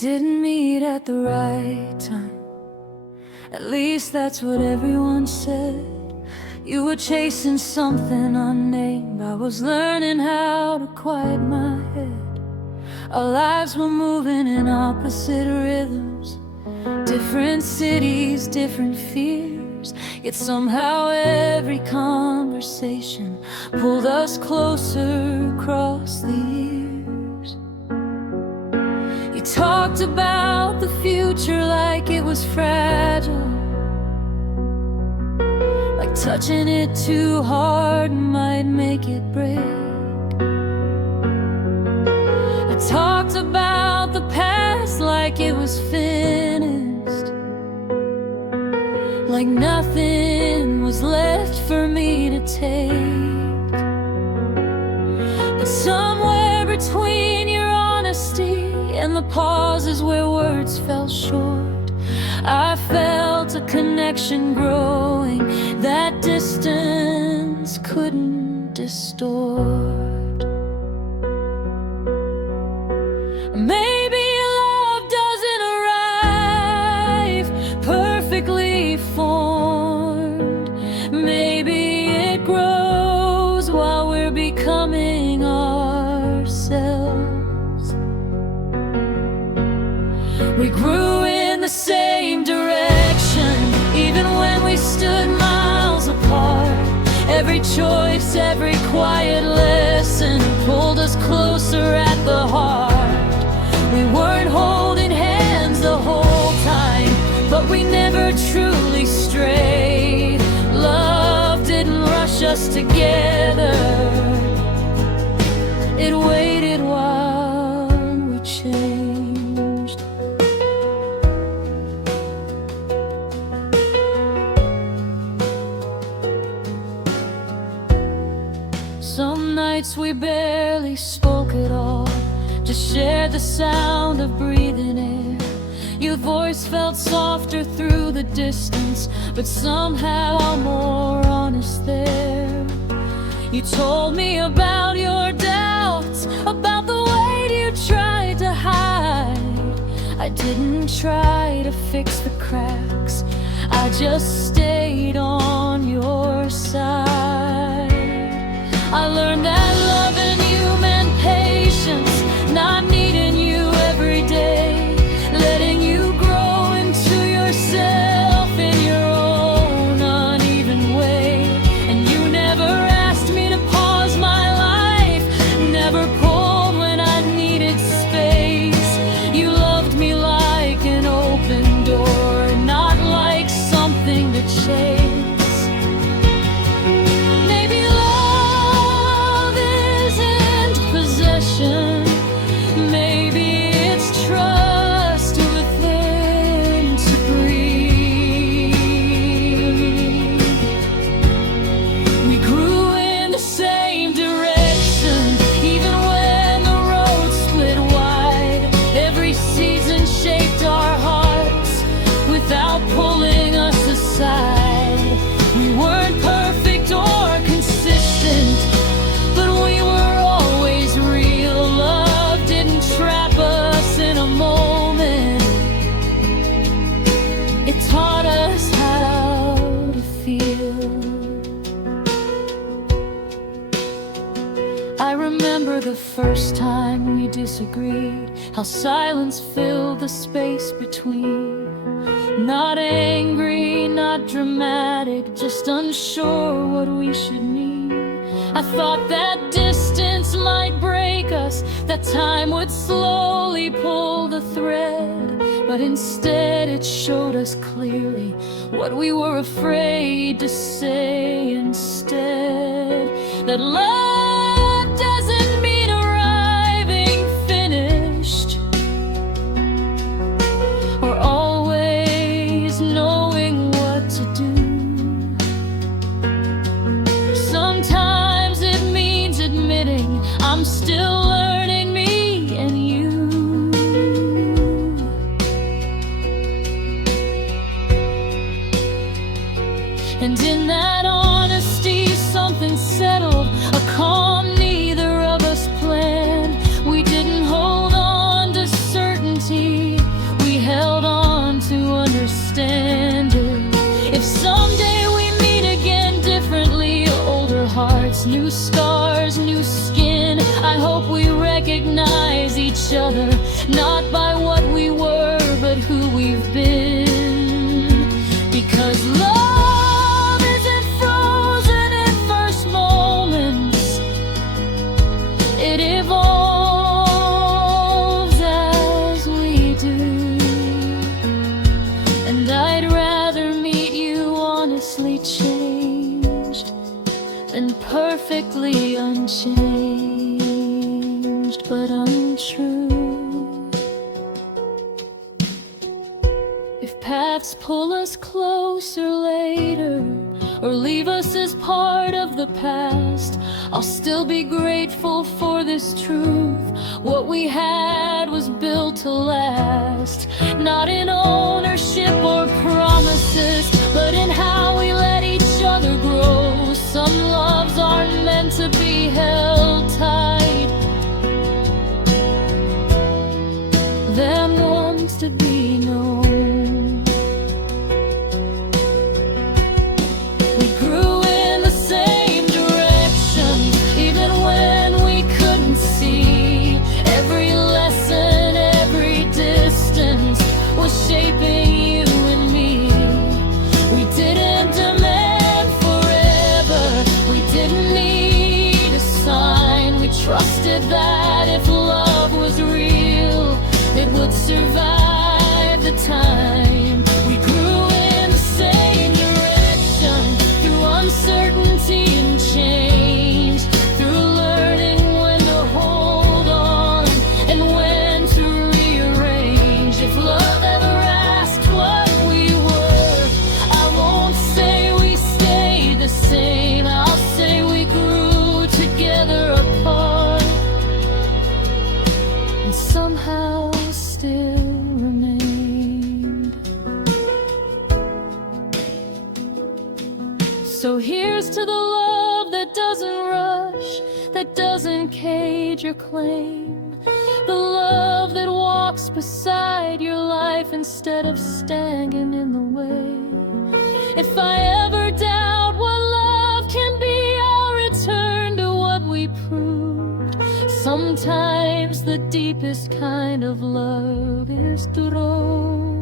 didn't meet at the right time. At least that's what everyone said. You were chasing something unnamed. I was learning how to quiet my head. Our lives were moving in opposite rhythms, different cities, different fears. Yet somehow every conversation pulled us closer across the years. You talked about the future like it was fragile, like touching it too hard might make it break. I talked about the past like it was finished, like nothing was left for me to take. But somewhere between your honesty and the pauses where words fell short, I felt a connection growing that distance couldn't distort. Maybe love doesn't arrive perfectly formed. Maybe it grows while we're becoming ourselves. We grew in the same direction, even when we stood miles apart. Every choice, every quiet lesson pulled us closer at the heart. We weren't holding hands the whole time, but we never truly strayed. Love didn't rush us together, it waited while we changed. Some nights we barely spoke at all, just shared the sound of breathing air. Your voice felt softer through the distance, but somehow more honest there. You told me about your doubts, about the weight you tried to hide. I didn't try to fix the cracks, I just stayed on your side. I learned that loving you meant patience, not needing you every day, letting you grow into yourself in your own uneven way. And you never asked me to pause my life, never pulled when I needed space. You loved me like an open door, not like something to chase. Maybe it's trust within to breathe. We grew in the same direction, even when the road split wide. Every season shaped our hearts without pulling us aside. We weren't perfect or consistent, but we were always real. Love didn't trap us in a moment, it taught us how to feel. I remember the first time we disagreed, how silence filled the space between. Not angry, not dramatic, just unsure what we should need. I thought that distance might break us, that time would slowly pull the thread. But instead it showed us clearly what we were afraid to say instead. That love doesn't mean arriving finished, or always knowing what to do. Sometimes admitting I'm still learning me and you. And in that honesty something settled, a calm neither of us planned. We didn't hold on to certainty, understand it. If someday we meet again differently, older hearts, new scars, new skin, I hope we recognize each other, not by what we were, but who we've been. Because love isn't frozen in first moments, it evolves as we do. And I'd rather meet you honestly changed than perfectly unchanged but untrue. If paths pull us closer later or leave us as part of the past, I'll still be grateful for this truth. What we had was built to last, not in ownership or promises, but in how we let each other grow. Some loves aren't meant to be held tight, they're ones to be known. We grew in the same direction, even when we couldn't see. Every lesson, every distance was shaping you and me. We didn't demand forever, we didn't need a sign. We trusted that if love was real, it would survive the time. We grew in the same direction, through uncertainty and change, through learning when to hold on and when to rearrange. If love ever asked what we were, I won't say we stayed the same, I'll say we grew together apart, and somehow still remained. So here's to the love that doesn't rush, that doesn't cage or claim, the love that walks beside your life instead of standing in the way. If I ever doubt what love can be, I'll return to what we proved. Sometimes the deepest kind of love is true.